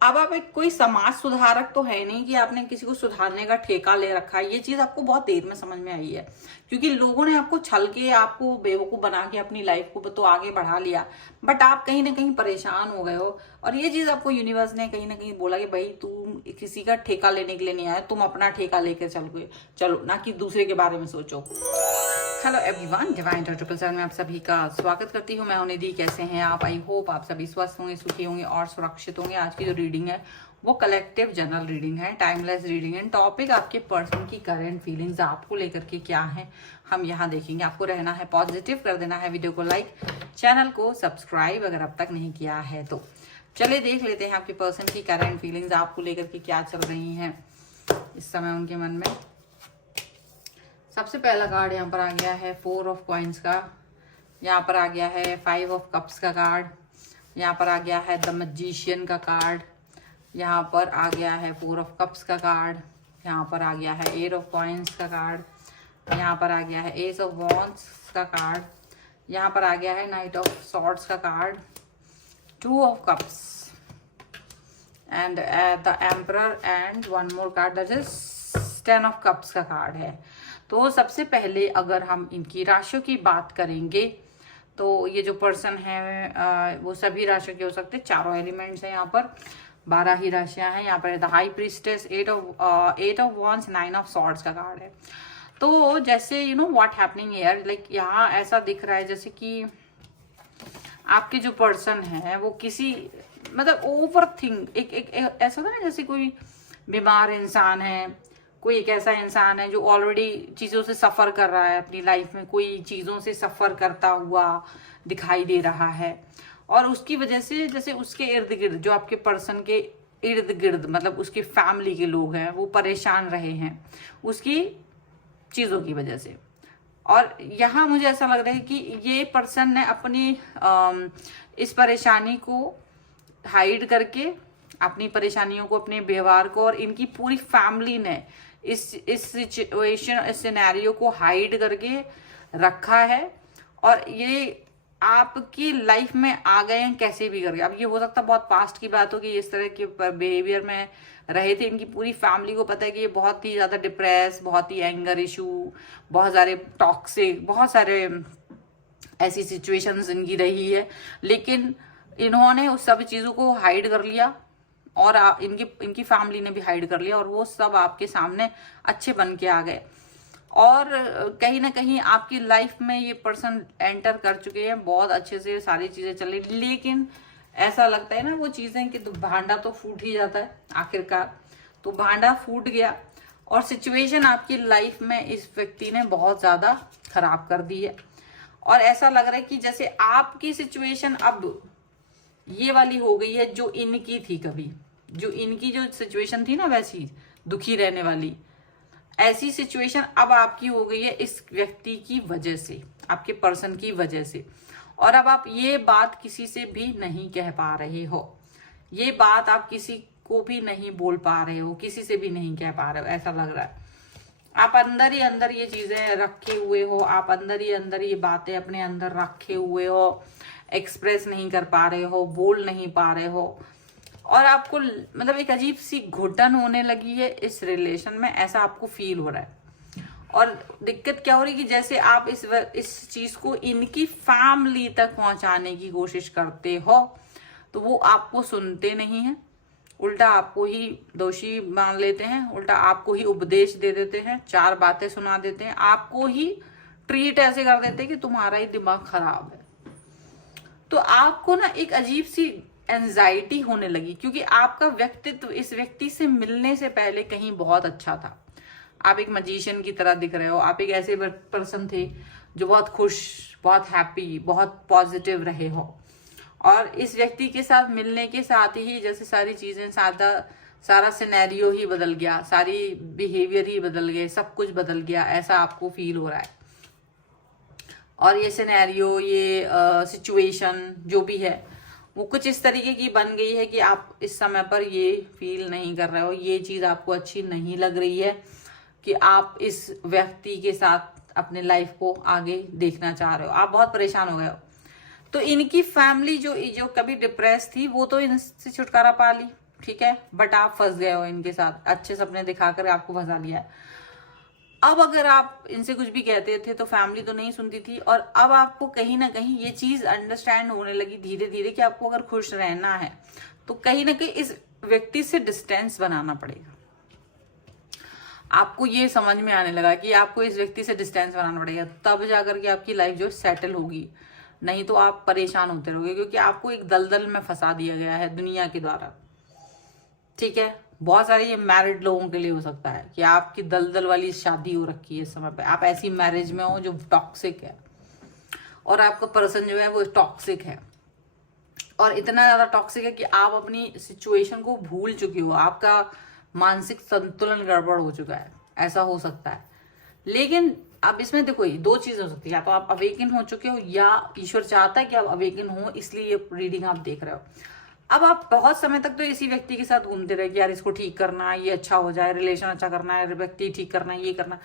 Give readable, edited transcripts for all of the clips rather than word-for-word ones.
अब आप एक कोई समाज सुधारक तो है नहीं कि आपने किसी को सुधारने का ठेका ले रखा है। ये चीज आपको बहुत देर में समझ में आई है, क्योंकि लोगों ने आपको छल के, आपको बेवकूफ बना के अपनी लाइफ को तो आगे बढ़ा लिया, बट आप कहीं ना कहीं परेशान हो गए हो। और ये चीज आपको यूनिवर्स ने कहीं ना कहीं बोला कि भाई तुम किसी का ठेका लेने के लिए नहीं आया, तुम अपना ठेका लेकर चलो, ना कि दूसरे के बारे में सोचो। हेलो एवरीवन, डिवाइन 777 में आप सभी का स्वागत करती हूँ। मैं हूं निधि। कैसे हैं आप? आई होप आप सभी स्वस्थ होंगे, सुखी होंगे और सुरक्षित होंगे। आज की जो रीडिंग है वो कलेक्टिव जनरल रीडिंग है, टाइमलेस रीडिंग है। टॉपिक आपके पर्सन की करंट फीलिंग्स आपको लेकर के क्या है, हम यहाँ देखेंगे। आपको रहना है पॉजिटिव, कर देना है वीडियो को लाइक, चैनल को सब्सक्राइब अगर अब तक नहीं किया है तो। चलिए देख लेते हैं आपके पर्सन की करंट फीलिंग्स आपको लेकर के क्या चल रही हैं इस समय उनके मन में। सबसे पहला कार्ड यहाँ पर आ गया है 4 ऑफ कॉइन्स का, यहाँ पर आ गया है 5 ऑफ कप्स का कार्ड, यहाँ पर आ गया है द मैजिशियन का कार्ड, यहाँ पर आ गया है 4 ऑफ कप्स का कार्ड, यहाँ पर आ गया है 8 ऑफ कॉइन्स का कार्ड, यहाँ पर आ गया है एस ऑफ वॉन्ड्स का कार्ड, यहाँ पर आ गया है नाइट ऑफ सॉर्ड्स का card, 2 of cups and the emperor and one more card that is 10 of cups का कार्ड है। तो सबसे पहले अगर हम इनकी राशियों की बात करेंगे तो ये जो पर्सन है वो सभी राशियों के हो सकते हैं। चारों एलिमेंट्स हैं यहाँ पर, 12 ही राशियां हैं। यहाँ पर the high priestess, 8 of wands, 9 of swords का कार्ड है। तो जैसे you know what happening here, like यहाँ ऐसा दिख रहा है जैसे कि आपके जो पर्सन है वो किसी मतलब ओवर थिंक एक ऐसा होता है ना, जैसे कोई बीमार इंसान है, कोई एक ऐसा इंसान है जो ऑलरेडी चीज़ों से सफ़र कर रहा है अपनी लाइफ में, कोई चीज़ों से सफ़र करता हुआ दिखाई दे रहा है और उसकी वजह से जैसे उसके इर्द गिर्द, जो आपके पर्सन के इर्द गिर्द मतलब उसकी फैमिली के लोग हैं, वो परेशान रहे हैं उसकी चीज़ों की वजह से। और यहाँ मुझे ऐसा लग रहा है कि ये पर्सन ने अपनी इस परेशानी को हाइड करके, अपनी परेशानियों को, अपने व्यवहार को, और इनकी पूरी फैमिली ने इस सिचुएशन, इस सिनेरियो को हाइड करके रखा है और ये आपकी लाइफ में आ गए हैं कैसे भी करके। अब ये हो सकता है बहुत पास्ट की बात हो कि इस तरह के बिहेवियर में रहे थे। इनकी पूरी फैमिली को पता है कि ये बहुत ही ज़्यादा डिप्रेस, बहुत ही एंगर इशू, बहुत सारे टॉक्सिक, बहुत सारे ऐसी सिचुएशंस इनकी रही है, लेकिन इन्होंने उस सब चीज़ों को हाइड कर लिया और इनकी फैमिली ने भी हाइड कर लिया और वो सब आपके सामने अच्छे बन के आ गए। और कहीं ना कहीं आपकी लाइफ में ये पर्सन एंटर कर चुके हैं, बहुत अच्छे से सारी चीज़ें चल रही, लेकिन ऐसा लगता है ना वो चीज़ें कि तो भांडा तो फूट ही जाता है आखिरकार। तो भांडा फूट गया और सिचुएशन आपकी लाइफ में इस व्यक्ति ने बहुत ज़्यादा खराब कर दी है। और ऐसा लग रहा है कि जैसे आपकी सिचुएशन अब ये वाली हो गई है जो इनकी थी, कभी जो इनकी जो सिचुएशन थी ना वैसी दुखी रहने वाली, ऐसी सिचुएशन अब आपकी हो गई है इस व्यक्ति की वजह से, आपके पर्सन की वजह से। और अब आप ये बात किसी से भी नहीं कह पा रहे हो, ये बात आप किसी को भी नहीं बोल पा रहे हो, किसी से भी नहीं कह पा रहे हो। ऐसा लग रहा है आप अंदर ही अंदर ये चीजें रखे हुए हो, आप अंदर ही अंदर ये बातें अपने अंदर रखे हुए हो, एक्सप्रेस नहीं कर पा रहे हो, बोल नहीं पा रहे हो। और आपको मतलब एक अजीब सी घुटन होने लगी है इस रिलेशन में, ऐसा आपको फील हो रहा है। और दिक्कत क्या हो रही है कि जैसे आप इस चीज को इनकी फैमिली तक पहुंचाने की कोशिश करते हो तो वो आपको सुनते नहीं है, उल्टा आपको ही दोषी मान लेते हैं, उल्टा आपको ही उपदेश दे देते हैं, 4 बातें सुना देते हैं, आपको ही ट्रीट ऐसे कर देते हैं कि तुम्हारा ही दिमाग खराब है। तो आपको ना एक अजीब सी एंजाइटी होने लगी, क्योंकि आपका व्यक्तित्व इस व्यक्ति से मिलने से पहले कहीं बहुत अच्छा था। आप एक मैजिशियन की तरह दिख रहे हो, आप एक ऐसे पर्सन थे जो बहुत खुश, बहुत हैप्पी, बहुत पॉजिटिव रहे हो। और इस व्यक्ति के साथ मिलने के साथ ही जैसे सारी चीजें, सारा सिनेरियो ही बदल गया, सारी बिहेवियर ही बदल गए, सब कुछ बदल गया, ऐसा आपको फील हो रहा है। और ये सिनेरियो, ये सिचुएशन जो भी है वो कुछ इस तरीके की बन गई है कि आप इस समय पर ये फील नहीं कर रहे हो, ये चीज़ आपको अच्छी नहीं लग रही है कि आप इस व्यक्ति के साथ अपने लाइफ को आगे देखना चाह रहे हो, आप बहुत परेशान हो गए हो। तो इनकी फैमिली जो कभी डिप्रेस थी वो तो इनसे छुटकारा पा ली, ठीक है, बट आप फंस गए हो इनके साथ, अच्छे सपने दिखाकर आपको फंसा लिया है। अब अगर आप इनसे कुछ भी कहते थे तो फैमिली तो नहीं सुनती थी, और अब आपको कहीं ना कहीं ये चीज अंडरस्टैंड होने लगी धीरे धीरे कि आपको अगर खुश रहना है तो कहीं ना कहीं इस व्यक्ति से डिस्टेंस बनाना पड़ेगा। आपको ये समझ में आने लगा कि आपको इस व्यक्ति से डिस्टेंस बनाना पड़ेगा, तब जाकर के आपकी लाइफ जो सेटल होगी, नहीं तो आप परेशान होते रहोगे, क्योंकि आपको एक दलदल में फंसा दिया गया है दुनिया के द्वारा। ठीक है, बहुत सारे ये मैरिड लोगों के लिए हो सकता है कि आपकी दलदल वाली शादी हो रखी है इस समय पे, आप ऐसी मैरिज में हो जो टॉक्सिक है, और आपका पर्सन जो है वो टॉक्सिक है, और इतना ज्यादा टॉक्सिक है कि आप अपनी सिचुएशन को भूल चुके हो, आपका मानसिक संतुलन गड़बड़ हो चुका है, ऐसा हो सकता है। लेकिन अब इसमें देखो ये दो चीजें हो सकती है, या तो आप अवेकन हो चुके हो, या ईश्वर चाहता है कि आप अवेकन हो, इसलिए ये रीडिंग आप देख रहे हो। अब आप बहुत समय तक तो इसी व्यक्ति के साथ घूमते रहे कि यार इसको ठीक करना है, ये अच्छा हो जाए, रिलेशन अच्छा करना है, व्यक्ति ठीक करना है, ये करना,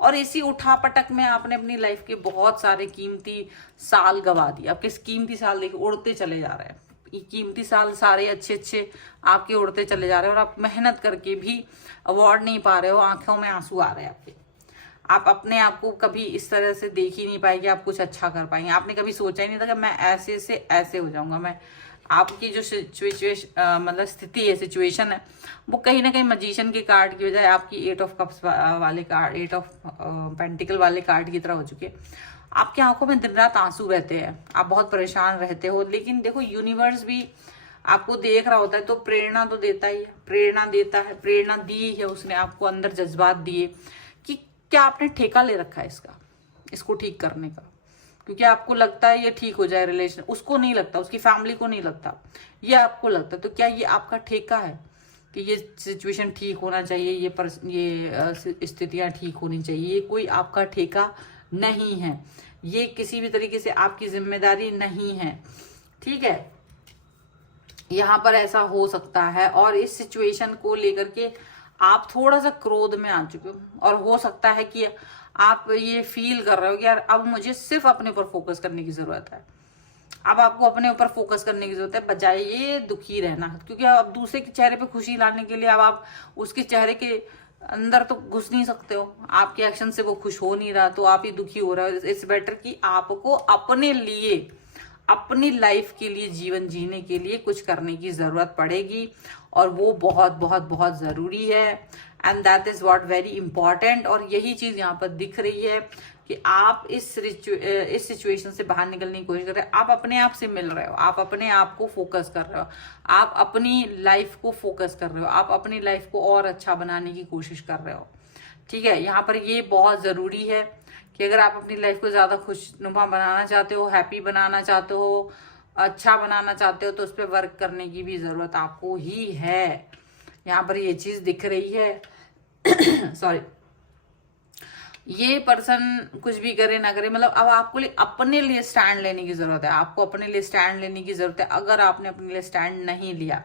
और इसी उठापटक में आपने अपनी लाइफ के बहुत सारे कीमती साल गवा दिए। आपके कीमती साल देखिए उड़ते चले जा रहे हैं, ये कीमती साल सारे अच्छे अच्छे आपके उड़ते चले जा रहे हैं, और आप मेहनत करके भी अवार्ड नहीं पा रहे हो, आंखों में आंसू आ रहे हैं आपके। आप अपने आप को कभी इस तरह से देख ही नहीं पाएंगे आप कुछ अच्छा कर पाएंगे। आपने कभी सोचा ही नहीं था कि मैं ऐसे से ऐसे हो जाऊंगा। मैं आपकी जो सिचुएशन मतलब स्थिति है, सिचुएशन है, वो कहीं ना कहीं मजीशियन के कार्ड की बजाय आपकी 8 ऑफ कप्स वाले कार्ड, 8 ऑफ पेंटिकल वाले कार्ड की तरह हो चुकी है। आपकी आंखों में दिन रात आंसू रहते हैं, आप बहुत परेशान रहते हो, लेकिन देखो यूनिवर्स भी आपको देख रहा होता है तो प्रेरणा तो देता ही है, प्रेरणा देता है, प्रेरणा दी है उसने आपको, अंदर जज्बात दिए कि क्या आपने ठेका ले रखा है इसका, इसको ठीक करने का, क्योंकि आपको लगता है ये ठीक हो जाए रिलेशन, उसको नहीं लगता, उसकी फैमिली को नहीं लगता, ये आपको लगता है। तो क्या ये आपका ठेका है कि ये सिचुएशन ठीक होना चाहिए, ये स्थितियां ठीक होनी चाहिए? ये कोई आपका ठेका नहीं है, ये किसी भी तरीके से आपकी जिम्मेदारी नहीं है। ठीक है, यहाँ पर ऐसा हो सकता है, और इस सिचुएशन को लेकर के आप थोड़ा सा क्रोध में आ चुके हो, और हो सकता है कि आप ये फील कर रहे हो कि यार अब मुझे सिर्फ अपने ऊपर फोकस करने की जरूरत है। अब आपको अपने ऊपर फोकस करने की जरूरत है, बजाय ये दुखी रहना, क्योंकि अब दूसरे के चेहरे पे खुशी लाने के लिए अब आप उसके चेहरे के अंदर तो घुस नहीं सकते हो, आपके एक्शन से वो खुश हो नहीं रहा, तो आप ही दुखी हो रहे हो। इट्स बेटर कि आपको अपने लिए, अपनी लाइफ के लिए, जीवन जीने के लिए कुछ करने की जरूरत पड़ेगी, और वो बहुत बहुत बहुत जरूरी है, and that is what very important. और यही चीज यहाँ पर दिख रही है कि आप इस सिचुएशन से बाहर निकलने की कोशिश कर रहे हो, आप अपने आप से मिल रहे हो, आप अपने आप को फोकस कर रहे हो, आप अपनी लाइफ को फोकस कर रहे हो, आप अपनी लाइफ को और अच्छा बनाने की कोशिश कर रहे हो। ठीक है, यहाँ पर ये बहुत जरूरी है कि अगर आप अपनी लाइफ को ज्यादा खुशनुमा बनाना चाहते हो, हैप्पी बनाना चाहते हो, अच्छा बनाना चाहते हो, तो उस पर वर्क करने की भी जरूरत आपको ही है। यहाँ पर ये चीज दिख रही है सॉरी, ये पर्सन कुछ भी करे ना करे, मतलब अब आपको अपने लिए स्टैंड लेने की जरूरत है, आपको अपने लिए स्टैंड लेने की जरूरत है। अगर आपने अपने लिए स्टैंड नहीं लिया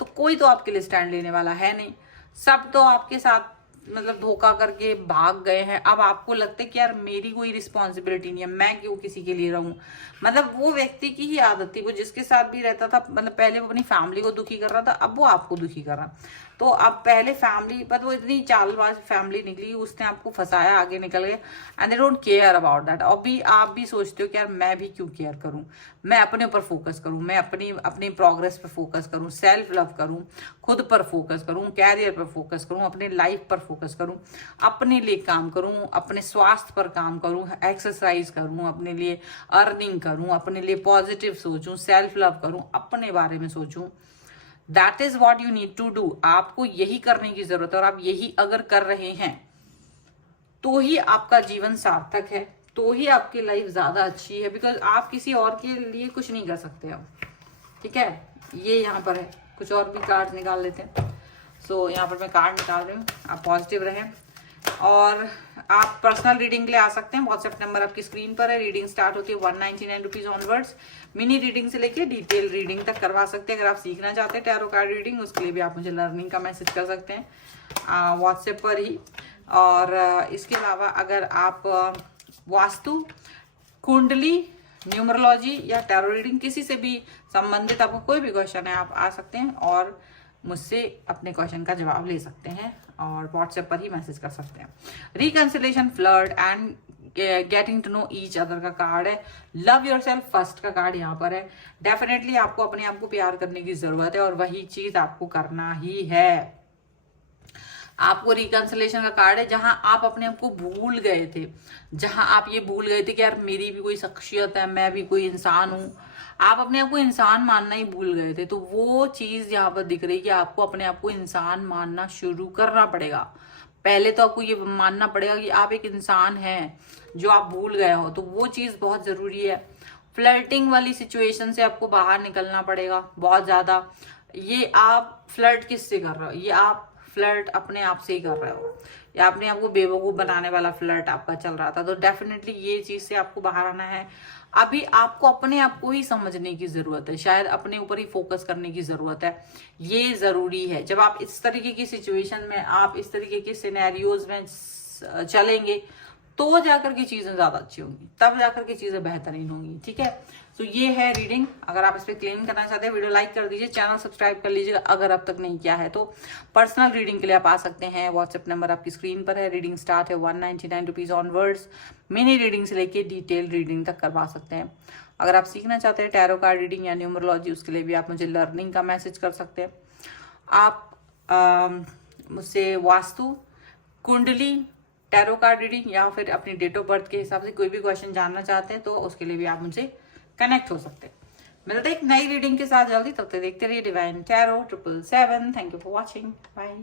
तो कोई तो आपके लिए स्टैंड लेने वाला है नहीं, सब तो आपके साथ मतलब धोखा करके भाग गए हैं। अब आपको लगता है कि यार मेरी कोई रिस्पॉन्सिबिलिटी नहीं है, मैं क्यों किसी के लिए रहूं। मतलब वो व्यक्ति की ही आदत थी, वो जिसके साथ भी रहता था, मतलब पहले वो अपनी फैमिली को दुखी कर रहा था, अब वो आपको दुखी कर रहा। तो अब पहले फैमिली पर वो इतनी चालबाज फैमिली निकली, उसने आपको फंसाया, आगे निकल गए, and they don't care about that. अभी आप भी सोचते हो कि यार मैं भी क्यों केयर करूं, मैं अपने ऊपर फोकस करूं, मैं अपनी प्रोग्रेस पे फोकस करूं, सेल्फ लव करूं, खुद पर फोकस करूं, कैरियर पर फोकस करूं, अपने लाइफ पर फोकस करूं, अपने लिए काम करूं, अपने स्वास्थ्य पर काम करूं, एक्सरसाइज करूं, अपने लिए अर्निंग करूं, अपने लिए पॉजिटिव सोचूं, सेल्फ लव करूं, अपने बारे में सोचूं। That is what you need to do. आपको यही करने की जरूरत है, और आप यही अगर कर रहे हैं तो ही आपका जीवन सार्थक है, तो ही आपकी लाइफ ज्यादा अच्छी है, बिकॉज आप किसी और के लिए कुछ नहीं कर सकते हो। ठीक है, ये यहाँ पर है, कुछ और भी कार्ड निकाल लेते हैं। सो यहाँ पर मैं कार्ड निकाल रही हूँ, आप पॉजिटिव रहें, और आप पर्सनल रीडिंग के लिए आ सकते हैं। व्हाट्सएप नंबर आपकी स्क्रीन पर है। रीडिंग स्टार्ट होती है 199 रुपीज ऑनवर्ड्स। मिनी रीडिंग से लेके डिटेल रीडिंग तक करवा सकते हैं। अगर आप सीखना चाहते हैं टैरो कार्ड रीडिंग, उसके लिए भी आप मुझे लर्निंग का मैसेज कर सकते हैं व्हाट्सएप पर ही। और इसके अलावा अगर आप वास्तु, कुंडली, न्यूमरोलॉजी या टैरो रीडिंग किसी से भी संबंधित आपको कोई भी क्वेश्चन है, आप आ सकते हैं। और मुझसे अपने क्वेश्चन का जवाब ले सकते हैं और व्हाट्सएप पर ही मैसेज कर सकते हैं। Reconciliation, flirt and getting to know each other का कार्ड है। लव योरसेल्फ फर्स्ट का कार्ड यहाँ पर है। डेफिनेटली आपको अपने आप को प्यार करने की जरूरत है और वही चीज आपको करना ही है। आपको रिकंसिलेशन का कार्ड है, जहां आप अपने आप को भूल गए थे, जहां आप ये भूल गए थे कि यार मेरी भी कोई शख्सियत है, मैं भी कोई इंसान हूं। आप अपने आप को इंसान मानना ही भूल गए थे, तो वो चीज यहाँ पर दिख रही है कि आपको अपने आप को इंसान मानना शुरू करना पड़ेगा। पहले तो आपको ये मानना पड़ेगा कि आप एक इंसान हैं जो आप भूल गए हो, तो वो चीज बहुत जरूरी है। फ्लर्टिंग वाली सिचुएशन से आपको बाहर निकलना पड़ेगा बहुत ज्यादा। ये आप फ्लर्ट किससे कर रहे हो? ये आप फ्लर्ट अपने आप से ही कर रहे हो, या अपने आप को बेवकूफ बनाने वाला फ्लर्ट आपका चल रहा था। तो डेफिनेटली ये चीज से आपको बाहर आना है। अभी आपको अपने आप को ही समझने की जरूरत है, शायद अपने ऊपर ही फोकस करने की जरूरत है। ये जरूरी है। जब आप इस तरीके की सिचुएशन में, आप इस तरीके के सिनेरियोज में चलेंगे, तो जाकर की चीजें ज्यादा अच्छी होंगी, तब जाकर की चीजें बेहतरीन होंगी। ठीक है, तो ये है रीडिंग। अगर आप इस पर क्लेम करना चाहते हैं, वीडियो लाइक कर दीजिए, चैनल सब्सक्राइब कर लीजिएगा अगर अब तक नहीं किया है तो। पर्सनल रीडिंग के लिए आप आ सकते हैं, व्हाट्सएप नंबर आपकी स्क्रीन पर है। रीडिंग स्टार्ट है 199 रुपीज ऑनवर्ड्स। मिनी रीडिंग से लेके डिटेल रीडिंग तक करवा सकते हैं। अगर आप सीखना चाहते हैं टैरो कार्ड रीडिंग या न्यूमरोलॉजी, उसके लिए भी आप मुझे लर्निंग का मैसेज कर सकते हैं। आप मुझसे वास्तु, कुंडली, टैरो कार्ड रीडिंग या फिर अपनी डेट ऑफ बर्थ के हिसाब से कोई भी क्वेश्चन जानना चाहते हैं तो उसके लिए भी आप मुझे कनेक्ट हो सकते हैं। मिलते हैं एक नई रीडिंग के साथ जल्दी, तब तक देखते रहिए divine tarot 777। Thank you for watching, bye.